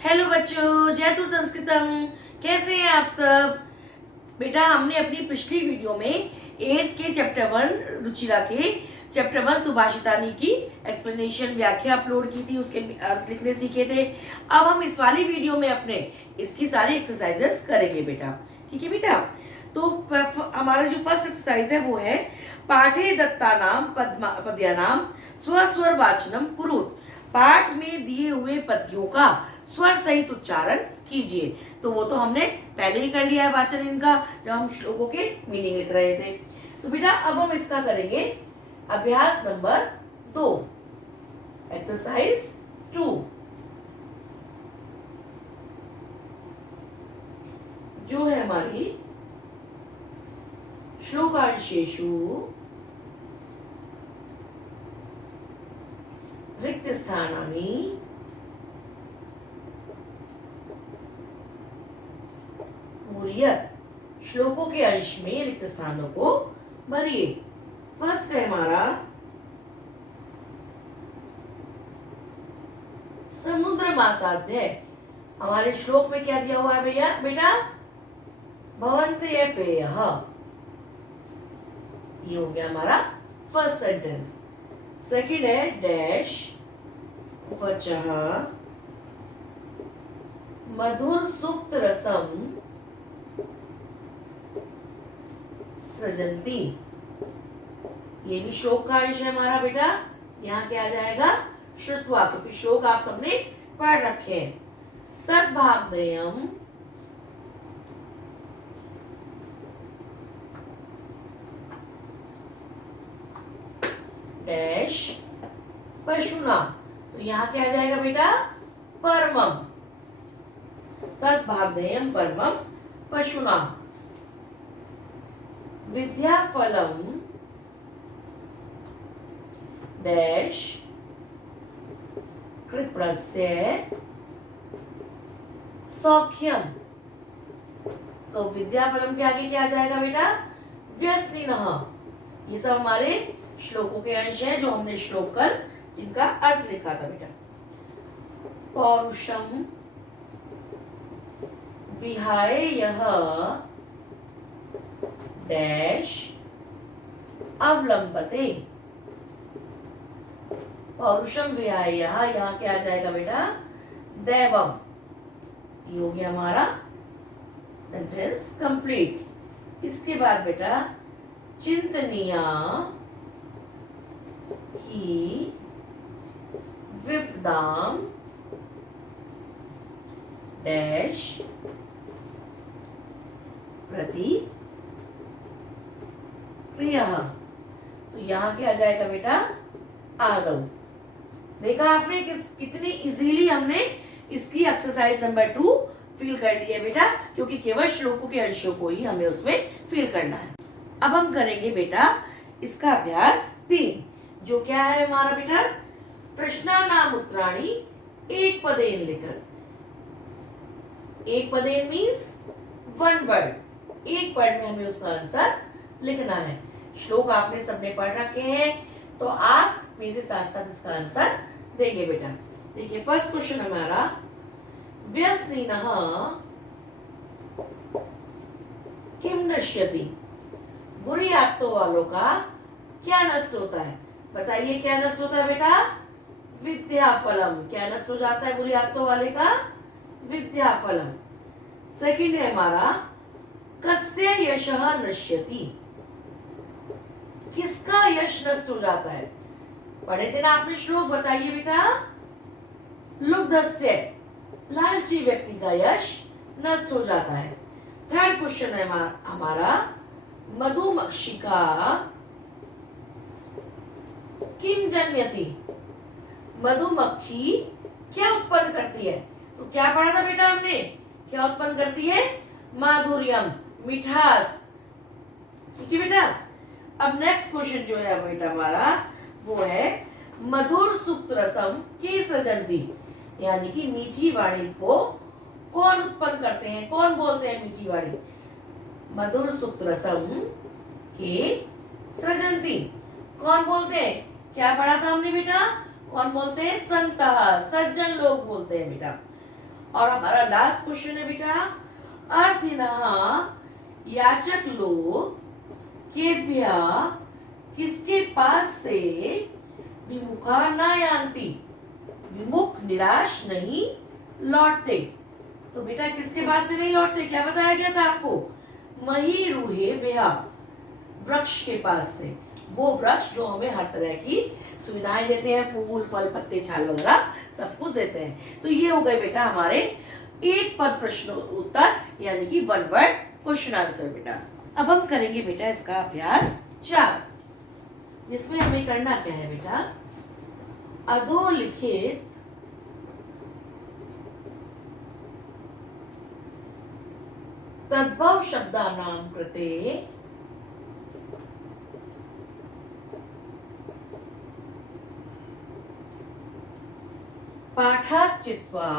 Hello बच्चों, जयतु संस्कृतम। कैसे हैं आप सब? बेटा, हमने अपनी पिछली वीडियो में 8th के चैप्टर 1 रुचिरा के चैप्टर 1 सुभाषितानी की एक्सप्लेनेशन व्याख्या अपलोड की थी, उसके अर्थ लिखने सीखे थे। अब हम इस वाली वीडियो में अपने इसकी सारी एक्सरसाइजेस करेंगे बेटा। ठीक है बेटा? तो हमारा जो फर्स्ट एक्सरसाइज है वो है पाठे दत्ता नाम पद्या नाम स्वस्वर वाचनम कुरुत। पाठ में दिए हुए पद्यों का स्वर सहित उच्चारण कीजिए। तो वो तो हमने पहले ही कर लिया है वाचन इनका, जब हम श्लोकों के मीनिंग लिख रहे थे। तो बेटा अब हम इसका करेंगे अभ्यास नंबर 2, एक्सरसाइज 2, जो है हमारी श्लोकांशेषु रिक्त स्थानानि पूरयत। श्लोकों के अंश में रिक्त स्थानों को भरिए। फर्स्ट है हमारा समुद्र मासाध्य। हमारे श्लोक में क्या दिया हुआ है भैया बेटा? भवन्ते पेयः। ये हो गया हमारा फर्स्ट सेंटेंस। सेकंड है डैश वचः मधुर सुप्त रसम सृजन्ति। ये भी श्लोक का अंश है हमारा बेटा। यहाँ क्या आ जाएगा? श्रुत्वा, क्योंकि श्लोक आप सबने पढ़ रखे हैं। तद्भाग्यम डैश पशुना। तो यहाँ क्या आ जाएगा बेटा? परमम। तद्भाग्यम परमम पशुना। विद्याफलम डैश कृपणस्य सौख्यम। तो विद्याफलम के आगे क्या आ जाएगा बेटा? व्यसनिनः। ये सब हमारे श्लोकों के अंश हैं जो हमने श्लोक कर जिनका अर्थ लिखा था बेटा। पौरुषम विहाय यह डैश अवलंबते। पौरुषम विहाय यहाँ क्या आ जाएगा बेटा? दैवम। ये हो गया हमारा सेंटेंस कंप्लीट। इसके बाद बेटा चिंतनीया ही विपदाम डैश प्रति प्रियः। तो यहाँ क्या आ जाएगा बेटा? आदौ। देखा आपने कितनी इजीली हमने इसकी एक्सरसाइज नंबर 2 फिल कर ली है बेटा, क्योंकि केवल श्लोकों के अंशों को ही हमें उसमें फिल करना है। अब हम करेंगे बेटा इसका अभ्यास 3, जो क्या है हमारा बेटा? प्रश्नानाम उत्तराणि एक पदेन लिखत। एक पदेन मीन्स 1 वर्ड। एक वर्ड में हमें उसका आंसर लिखना है। श्लोक आपने सबने पढ़ रखे हैं, तो आप मेरे साथ साथ इसका आंसर देंगे बेटा। देखिए फर्स्ट क्वेश्चन हमारा, व्यसनिनः किम नश्यति। बुरी आदतों वालों का क्या नष्ट होता है? बताइए क्या नष्ट होता है बेटा? विद्याफलम। क्या नष्ट हो जाता है बुरी आदतों वाले का? विद्याफलम। सेकंड है हमारा कस्य यशः नश्यति। किसका यश नष्ट हो जाता है? पढ़े थे ना आपने श्लोक, बताइए बेटा। लुब्धस्य, लालची व्यक्ति का यश नष्ट हो जाता है। थर्ड क्वेश्चन है हमारा मधुमक्षिका किम जन्यति। मधुमक्खी क्या उत्पन्न करती है? तो क्या पढ़ा था बेटा हमने? क्या उत्पन्न करती है? माधुर्यम, मिठास। ठीक है बेटा। अब नेक्स्ट क्वेश्चन जो है बेटा हमारा वो है मधुर सुप्त रसम की सृजन्ति। यानी कि मीठी वाणी को कौन उत्पन्न करते हैं? कौन बोलते हैं मीठी वाणी? मधुर सुप्त रसम की सृजन्ति। कौन बोलते हैं? क्या पढ़ा था हमने बेटा? कौन बोलते हैं? संतः, सज्जन लोग बोलते हैं बेटा। और हमारा लास्ट क्वेश्चन है बेटा, अर्थिनः याचक लोग केभ्य किसके पास से विमुखा न यान्ति, विमुख निराश नहीं लौटते। तो बेटा किसके पास से नहीं लौटते, क्या बताया गया था आपको, मही रूहे बेहा, वृक्ष के पास से, वो वृक्ष जो हमें हर तरह की सुविधाएं देते हैं, फूल फल पत्ते छाल वगैरह सब कुछ देते हैं। तो ये हो गए बेटा हमारे एक पद प्रश्न उत्तर, यानी कि वन वर्ड क्वेश्चन आंसर बेटा। अब हम करेंगे बेटा इसका अभ्यास 4, जिसमें हमें करना क्या है बेटा, अधोलिखित तद्भव शब्दानां कृते पाठात् चित्वा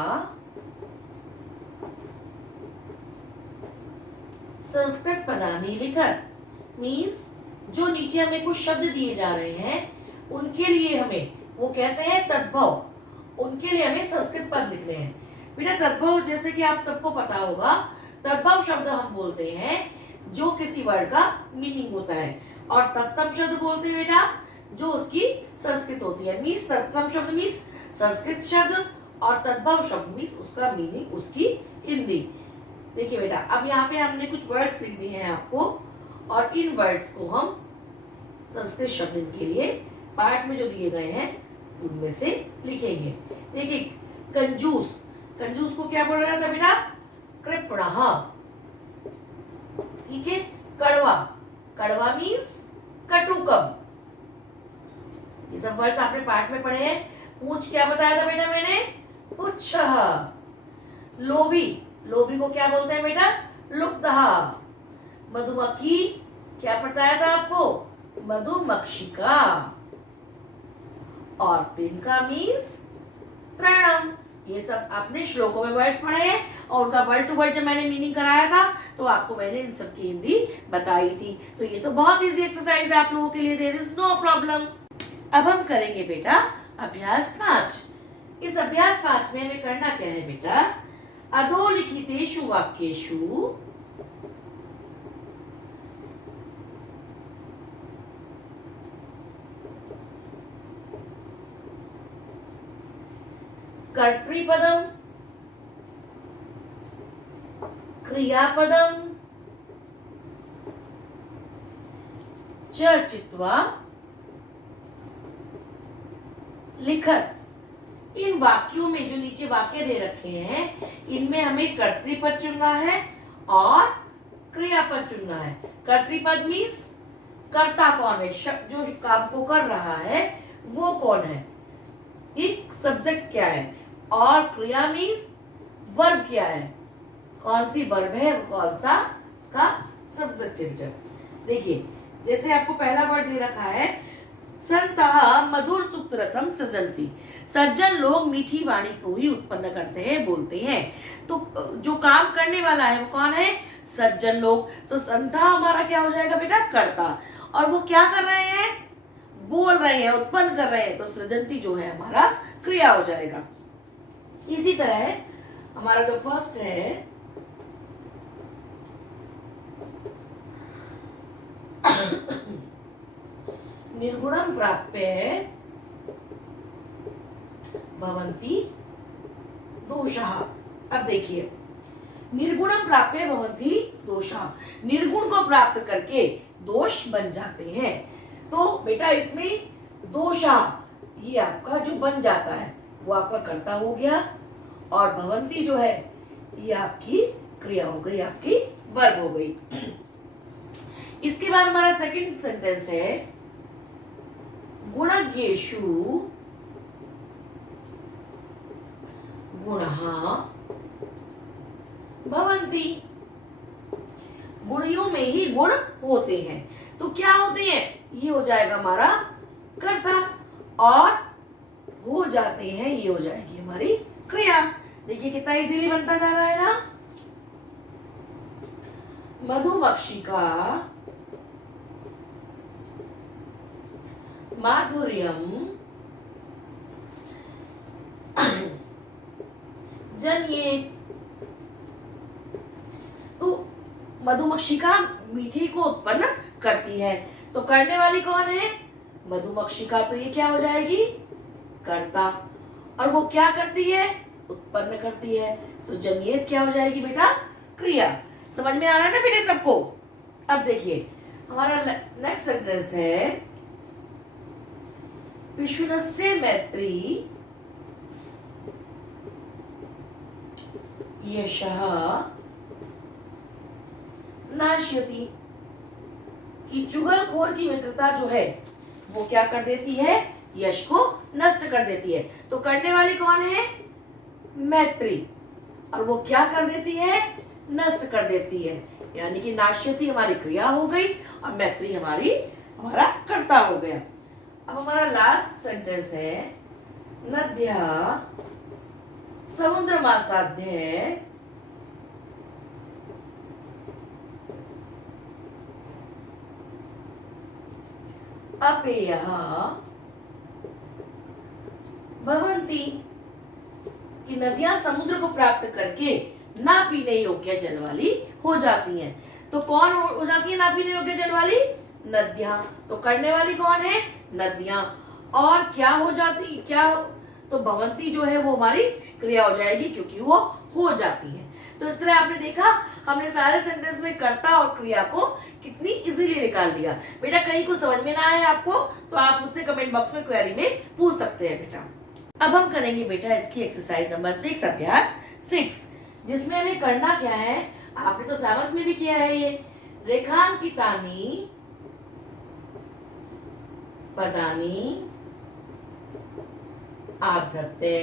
संस्कृत पदानि लिखत। मीन्स जो नीचे हमें कुछ शब्द दिए जा रहे हैं उनके लिए हमें, वो कैसे हैं, तद्भव, उनके लिए हमें संस्कृत पद लिखने हैं बेटा। तद्भव जैसे कि आप सबको पता होगा, तद्भव शब्द हम बोलते हैं जो किसी वर्ड का मीनिंग होता है, और तत्सम शब्द बोलते हैं बेटा जो उसकी संस्कृत होती है। मीन्स तत्सम शब्द मीन्स संस्कृत शब्द, और तद्भव शब्द मीन्स उसका मीनिंग उसकी हिंदी। देखिए बेटा, अब यहाँ पे हमने कुछ वर्ड्स लिख दिए हैं आपको, और इन वर्ड्स को हम संस्कृत शब्द के लिए पार्ट में जो दिए गए हैं उनमें से लिखेंगे। देखिए, कंजूस, कंजूस को क्या बोल रहा था बेटा, कृपणः, ठीक है। कड़वा, कड़वा मीन्स कटुकम, ये सब वर्ड्स आपने पार्ट में पढ़े हैं। पूंछ क्या बताया था बेटा मैंने, पुच्छः। लोभी, लोभी को क्या बोलते हैं बेटा, लुब्धः। मधुमक्खी क्या बताया था आपको, मधुमक्षिका। और तिनका मीन्स त्रैणम। ये सब आपने श्लोकों में वर्ड्स पढ़े हैं, और उनका वर्ड टू वर्ड जब मैंने मीनिंग कराया था तो आपको मैंने इन सब की हिंदी बताई थी। तो ये तो बहुत इजी एक्सरसाइज है आप लोगों के लिए, देयर इज नो प्रॉब्लम। अब हम करेंगे बेटा अभ्यास 5। इस अभ्यास 5 में हमें करना क्या है बेटा, अधोलिखितेषु वाक्येषु कर्तृपदम, क्रियापदम च चित्वा लिखत। इन वाक्यों में जो नीचे वाक्य दे रखे हैं इनमें हमें कर्तृपद चुनना है और क्रियापद चुनना है। कर्तृपद मीन्स कर्ता कौन है, जो काम को कर रहा है वो कौन है, एक सब्जेक्ट क्या है, और क्रिया मीन्स वर्ब क्या है, कौन सी वर्ब है, कौन सा इसका सब्जेक्ट है। देखिए, जैसे आपको पहला वर्ड दे रखा है, संतः मधुर सुक्त रसम सृजन्ति, सज्जन लोग मीठी वाणी को ही उत्पन्न करते हैं, बोलते हैं। तो जो काम करने वाला है वो कौन है, सज्जन लोग। तो संतः हमारा क्या हो जाएगा बेटा, कर्ता, और वो क्या कर रहे हैं, बोल रहे हैं, उत्पन्न कर रहे हैं, तो सृजन्ति जो है हमारा क्रिया हो जाएगा। इसी तरह हमारा जो फर्स्ट है निर्गुणम प्राप्य भवन्ति दोषः। अब देखिए, निर्गुणम प्राप्य भवन्ति दोषः, निर्गुण को प्राप्त करके दोष बन जाते हैं। तो बेटा इसमें दोषः ये आपका जो बन जाता है वो आपका कर्ता हो गया, और भवन्ति जो है ये आपकी क्रिया हो गई, आपकी वर्ब हो गई। इसके बाद हमारा सेकंड सेंटेंस है, गुणज्ञेषु गुणः भवन्ति, गुणियों में ही गुण होते हैं। तो क्या होते हैं, ये हो जाएगा हमारा कर्ता, और हो जाते हैं ये हो जाएगी हमारी क्रिया। देखिए कितना इजीली बनता जा रहा है ना। मधुमक्षिका माधुर्यम जनिए। तो मधुमक्षिका मीठे को उत्पन्न करती है, तो करने वाली कौन है? मधुमक्षिका। तो ये क्या हो जाएगी? कर्ता। और वो क्या करती है? उत्पन्न करती है। तो जनियत क्या हो जाएगी बेटा? क्रिया। समझ में आ रहा है ना बेटे सबको? अब देखिए हमारा नेक्स्ट सेंटेंस है, पिशुनस्य मैत्री यशः नाश्यति, कि चुगलखोर की मित्रता जो है वो क्या कर देती है? यश को नष्ट कर देती है। तो करने वाली कौन है? मैत्री। और वो क्या कर देती है? नष्ट कर देती है। यानी कि नाश्यति हमारी क्रिया हो गई और मैत्री हमारा कर्ता हो गया। अब हमारा लास्ट सेंटेंस है, नद्या समुद्रमासाध्य अपेयः भवन्ति, कि नदियां समुद्र को प्राप्त करके ना पीने योग्य जल वाली हो जाती हैं। तो कौन हो जाती है ना पीने योग्य जल वाली? नदियां। तो करने वाली कौन है? नदियां। और क्या हो जाती? तो भवंती जो है वो हमारी क्रिया हो जाएगी, क्योंकि वो हो जाती है। तो इस तरह आपने देखा हमने सारे सेंटेंस में कर्ता और क्रिया को कितनी इजीली निकाल दिया। बेटा कहीं को समझ में ना आए आपको तो आप मुझसे कमेंट बॉक्स में क्वेरी में पूछ सकते हैं बेटा। अब हम करेंगे बेटा इसकी एक्सरसाइज नंबर 6, अभ्यास 6, जिसमें हमें करना क्या है? आपने तो 7th में भी किया है ये, रेखांकितानि पदानि आधत्ते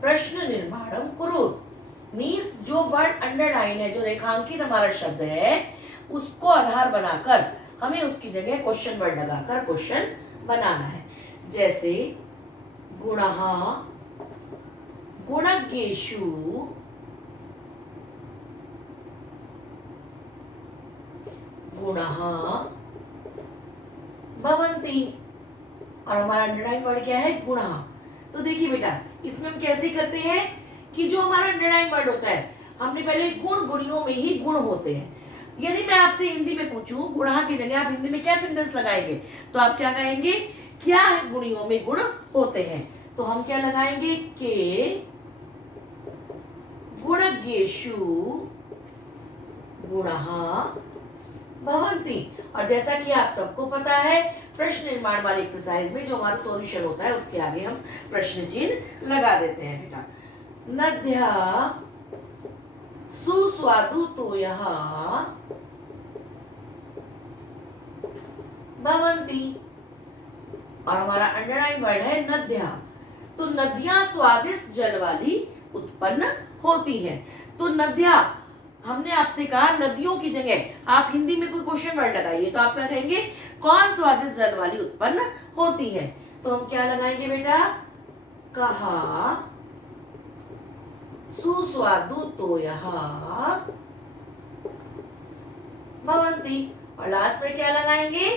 प्रश्न निर्माणम कुरुत। मीन्स जो वर्ड अंडरलाइन है, जो रेखांकित हमारा शब्द है, उसको आधार बनाकर हमें उसकी जगह क्वेश्चन वर्ड लगाकर क्वेश्चन बनाना है। जैसे गुणः गुणज्ञेषु गुणः भवन्ति। और हमारा अंडरलाइन वर्ड क्या है? गुणः। तो देखिए बेटा इसमें हम कैसे करते हैं कि जो हमारा अंडरलाइन वर्ड होता है, हमने पहले गुण, गुणियों में ही गुण होते हैं। यदि मैं आपसे हिंदी में पूछूं गुणः की जगह आप हिंदी में क्या सेंटेंस लगाएंगे? तो आप क्या कहेंगे? क्या है गुणियों में गुण होते हैं? तो हम क्या लगाएंगे? के गुणज्ञेषु गुणः भवन्ति। और जैसा कि आप सबको पता है, प्रश्न निर्माण वाली एक्सरसाइज में जो हमारा सॉल्यूशन होता है उसके आगे हम प्रश्न चिन्ह लगा देते हैं बेटा। नद्या सुस्वादुतोयः भवन्ति। और हमारा अंडरलाइन वर्ड है नद्या। तो नदियां स्वादिष्ट जल वाली उत्पन्न होती हैं। तो नदियां, हमने आपसे कहा नदियों की जगह आप हिंदी में कोई क्वेश्चन वर्ड लगाइए, तो आप क्या कहेंगे? कौन स्वादिष्ट जल वाली उत्पन्न होती है? तो हम क्या लगाएंगे बेटा? कहा सुस्वादुतोयः भवन्ति। और लास्ट में क्या लगाएंगे?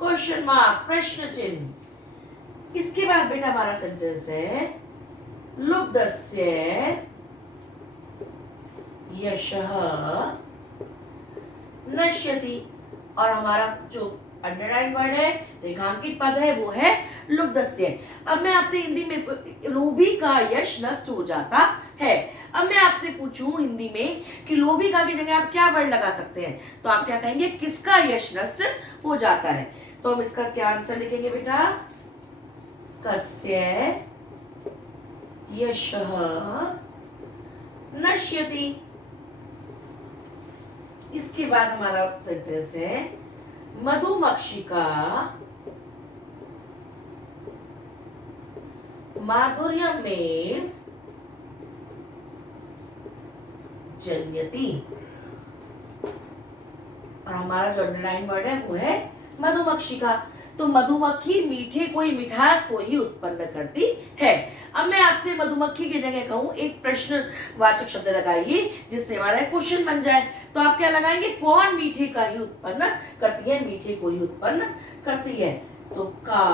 क्वेश्चन मार्क, प्रश्न चिन्ह। इसके बाद बेटा हमारा सेंटेंस है, लुब्धस्य यशः नश्यति। और हमारा जो अंडरलाइन वर्ड है, रेखांकित पद है, वो है लुब्धस्य। अब मैं आपसे हिंदी में, लोभी का यश नष्ट हो जाता है। अब मैं आपसे पूछूं हिंदी में कि लोभी का की जगह आप क्या वर्ड लगा सकते हैं? तो आप क्या कहेंगे? किसका यश नष्ट हो जाता है? तो हम इसका क्या आंसर लिखेंगे बेटा? कस्य यशः नश्यति। इसके बाद हमारा सेंटेंस है, मधुमक्षिका माधुर्यमेव जन्यति। और हमारा जो अंडरलाइन वर्ड है वो है मधुमक्षिका। तो मधुमक्खी मीठे कोई मिठास को ही उत्पन्न करती है। अब मैं आपसे मधुमक्खी की जगह कहूं एक प्रश्नवाचक शब्द लगाइए जिससे हमारा क्वेश्चन बन जाए। तो आप क्या लगाएंगे? कौन मीठे का ही उत्पन्न करती है? मीठे को ही उत्पन्न करती है। तो का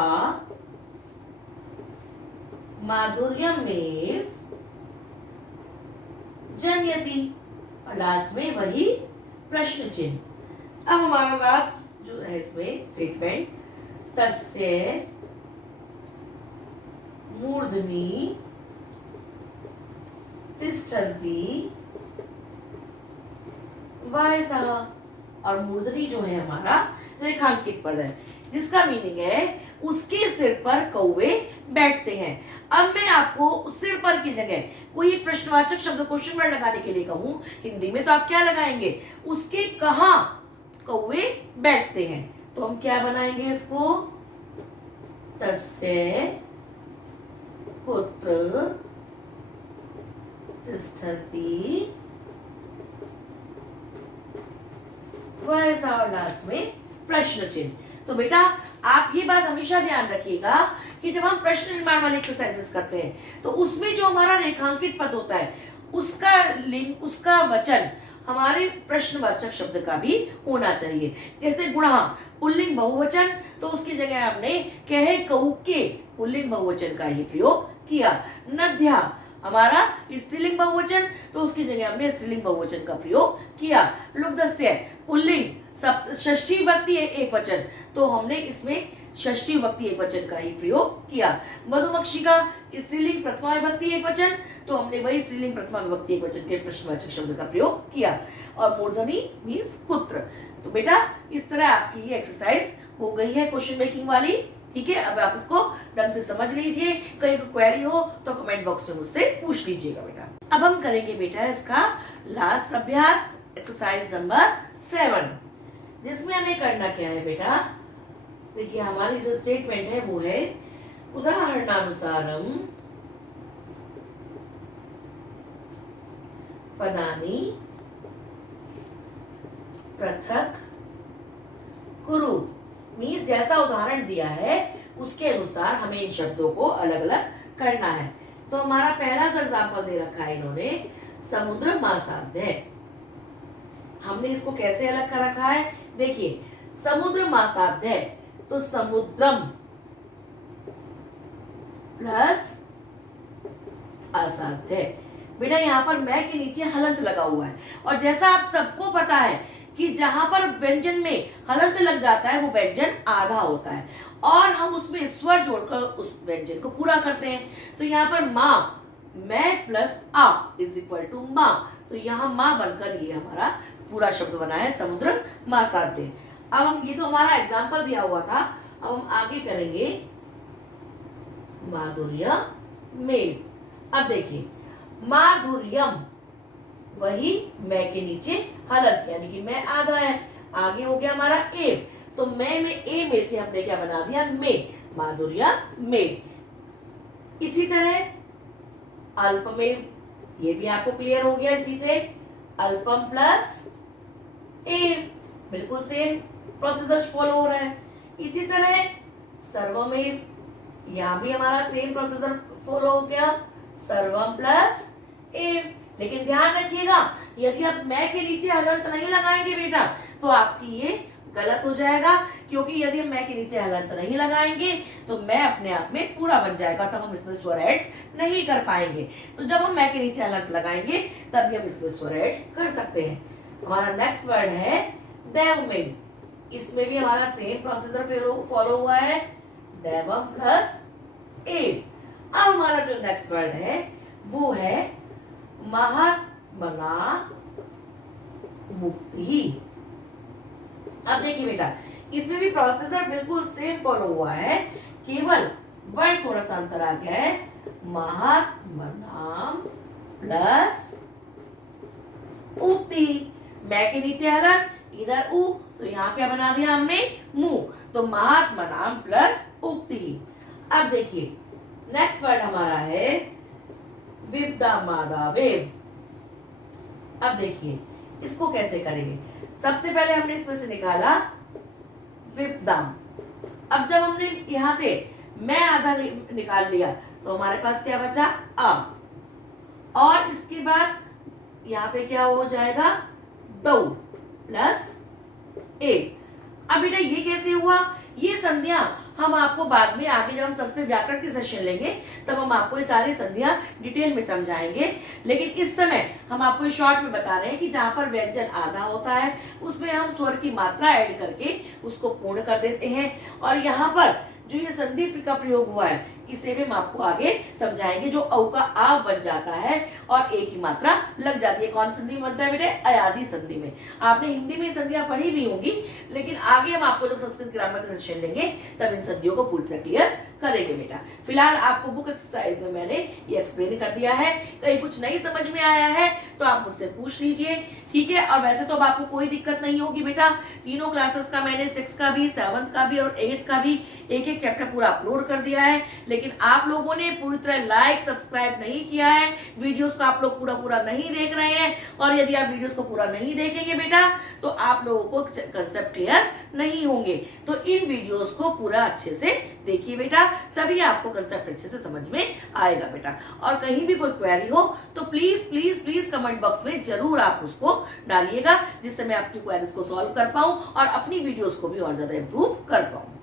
माधुर्यमेव जनयति, और लास्ट में वही प्रश्न चिन्ह। अब हमारा लास्ट जो है इसमें स्टेटमेंट, तस्य मूर्धनि तिष्ठन्ति वायसः, और मूर्धनि जो है हमारा रेखांकित पद है, जिसका मीनिंग है उसके सिर पर कौवे बैठते हैं। अब मैं आपको सिर पर की जगह कोई एक प्रश्नवाचक शब्द क्वेश्चन वर्ड लगाने के लिए कहूं हिंदी में, तो आप क्या लगाएंगे, उसके कहां कौवे बैठते हैं। तो हम क्या बनाएंगे इसको, तस्य कुत्र तिष्ठति वैसा, और लास्ट में प्रश्न चिन्ह। तो बेटा आप ये बात हमेशा ध्यान रखिएगा कि जब हम प्रश्न निर्माण वाले एक्सरसाइजेस करते हैं तो उसमें जो हमारा रेखांकित पद होता है उसका लिंग, उसका वचन हमारे प्रश्नवाचक शब्द का भी होना चाहिए। जैसे गुणा पुल्लिंग बहुवचन, तो उसकी जगह हमने कहे कऊ के पुल्लिंग बहुवचन का ही प्रयोग किया। नद्या हमारा स्त्रीलिंग बहुवचन, तो उसकी जगह हमने स्त्रीलिंग बहुवचन का प्रयोग किया। लुब्धस्य पुल्लिंग षष्ठी विभक्ति एक वचन, तो हमने इसमें षष्ठी विभक्ति एक वचन का ही प्रयोग किया। मधुमक्षिका स्त्रीलिंग प्रथमा विभक्ति एक वचन, तो हमने वही स्त्रीलिंग प्रथमा विभक्ति एक वचन के प्रश्नवाचक शब्द का प्रयोग किया। और मूर्धनि मीन्स पुत्र। तो बेटा इस तरह आपकी ये एक्सरसाइज हो गई है क्वेश्चन मेकिंग वाली, ठीक है। अब आप इसको ढंग से समझ लीजिए, कहीं क्वेरी हो तो कमेंट बॉक्स में मुझसे पूछ लीजिएगा बेटा। अब हम करेंगे बेटा इसका लास्ट अभ्यास, एक्सरसाइज नंबर 7, जिसमें हमें करना क्या है बेटा, देखिए हमारी जो स्टेटमेंट है वो है उदाहरणानुसारम पदानि पृथक कुरु, मीन्स जैसा उदाहरण दिया है उसके अनुसार हमें इन शब्दों को अलग अलग करना है। तो हमारा पहला जो एग्जाम्पल दे रखा है इन्होंने, समुद्र महासाध्य, हमने इसको कैसे अलग कर रखा है, देखिए समुद्र महासाध्य, तो समुद्रम प्लस असाध्य। बेटा यहाँ पर मैं के नीचे हलंत लगा हुआ है, और जैसा आप सबको पता है कि जहां पर व्यंजन में हलंत लग जाता है वो व्यंजन आधा होता है, और हम उसमें स्वर जोड़कर उस व्यंजन को पूरा करते हैं। तो यहाँ पर माँ, मैं प्लस आ इज इक्वल टू माँ, तो यहाँ माँ बनकर ये हमारा पूरा शब्द बना है समुद्र महासाध्य। अब हम, ये तो हमारा एग्जाम्पल दिया हुआ था, अब हम आगे करेंगे माधुर्य में। अब देखिए माधुर्यम, वही मैं के नीचे हलंत, यानी कि मैं आधा है, आगे हो गया हमारा ए, तो मैं में ए मिलके हमने क्या बना दिया, में, माधुर्य में। इसी तरह अल्पमेव, ये भी आपको क्लियर हो गया इसी से, अल्पम प्लस ए, बिल्कुल सेम प्रोसीजर फॉलो हो रहा है। इसी तरह सर्वमेव, यहाँ भी हमारा सेम प्रोसीजर फॉलो हो गया, सर्वम प्लस ए। लेकिन ध्यान रखिएगा यदि आप मैं के नीचे हलंत नहीं लगाएंगे बेटा तो आपकी ये गलत हो जाएगा, क्योंकि यदि हम मैं के नीचे हलंत नहीं लगाएंगे तो मैं अपने आप में पूरा बन जाएगा, तब हम इसमें स्वर ऐड नहीं कर पाएंगे। तो जब हम मैं के नीचे हलंत लगाएंगे तभी हम इसमें स्वर ऐड कर सकते हैं। हमारा नेक्स्ट वर्ड है दैवमेव, इसमें भी हमारा सेम प्रोसीजर फॉलो हुआ है, दैवम प्लस ए। अब हमारा जो नेक्स्ट वर्ड है वो है महात्मना मुक्ति। अब देखिए बेटा इसमें भी प्रोसीजर बिल्कुल सेम फॉलो हुआ है, केवल वर्ड थोड़ा सा अंतर आ गया है, महात्मनाम प्लस उक्ति, मैं के नीचे हलंत, इधर उ, तो यहाँ क्या बना दिया हमने, मुंह, तो महात्मनाम प्लस उक्ति। अब देखिए नेक्स्ट वर्ड हमारा है विपदामादावेव। अब देखिए इसको कैसे करेंगे, सबसे पहले हमने इसमें से निकाला विपदाम। अब जब हमने यहां से मैं आधा निकाल लिया तो हमारे पास क्या बचा, आ, और इसके बाद यहाँ पे क्या हो जाएगा, दो प्लस ए। अब बेटा ये कैसे हुआ, ये संध्या हम आपको बाद में आगे जब हम संस्कृत व्याकरण की सेशन लेंगे तब हम आपको ये सारी संधियां डिटेल में समझाएंगे। लेकिन इस समय हम आपको शॉर्ट में बता रहे हैं कि जहां पर व्यंजन आधा होता है उसमें हम स्वर की मात्रा ऐड करके उसको पूर्ण कर देते हैं। और यहाँ पर जो ये संधि का प्रयोग हुआ है इसे भी हम आपको आगे समझाएंगे, जो औ का आ बन जाता है और ए की मात्रा लग जाती है। कौन संधि बनता है बेटे? अयादि संधि में। आपने हिंदी में संधियां पढ़ी भी होंगी, लेकिन आगे हम आपको जब संस्कृत ग्रामर का सेशन लेंगे तब इन संधियों को पूरी तरह क्लियर करेंगे बेटा। फिलहाल आपको बुक एक्सरसाइज में मैंने ये एक्सप्लेन कर दिया है। कहीं कुछ नहीं समझ में आया है तो आप मुझसे पूछ लीजिए, ठीक है। और वैसे तो अब आपको कोई दिक्कत नहीं होगी बेटा, तीनों क्लासेस का मैंने 6 का भी, 7th का भी और 8th का भी एक एक चैप्टर पूरा अपलोड कर दिया है। लेकिन आप लोगों ने पूरी तरह लाइक सब्सक्राइब नहीं किया है, वीडियोस को आप लोग पूरा नहीं देख रहे हैं। और यदि आप वीडियोस को पूरा नहीं देखेंगे बेटा तो आप लोगों को कंसेप्ट क्लियर नहीं होंगे। तो इन वीडियोस को पूरा अच्छे से देखिए बेटा, तभी आपको कंसेप्ट अच्छे से समझ में आएगा बेटा। और कहीं भी कोई क्वेरी हो तो please please please comment box में जरूर आप उसको डालिएगा, जिससे मैं आपकी क्वेरीज को सॉल्व कर पाऊं और अपनी वीडियोस को भी और ज्यादा इंप्रूव कर पाऊं।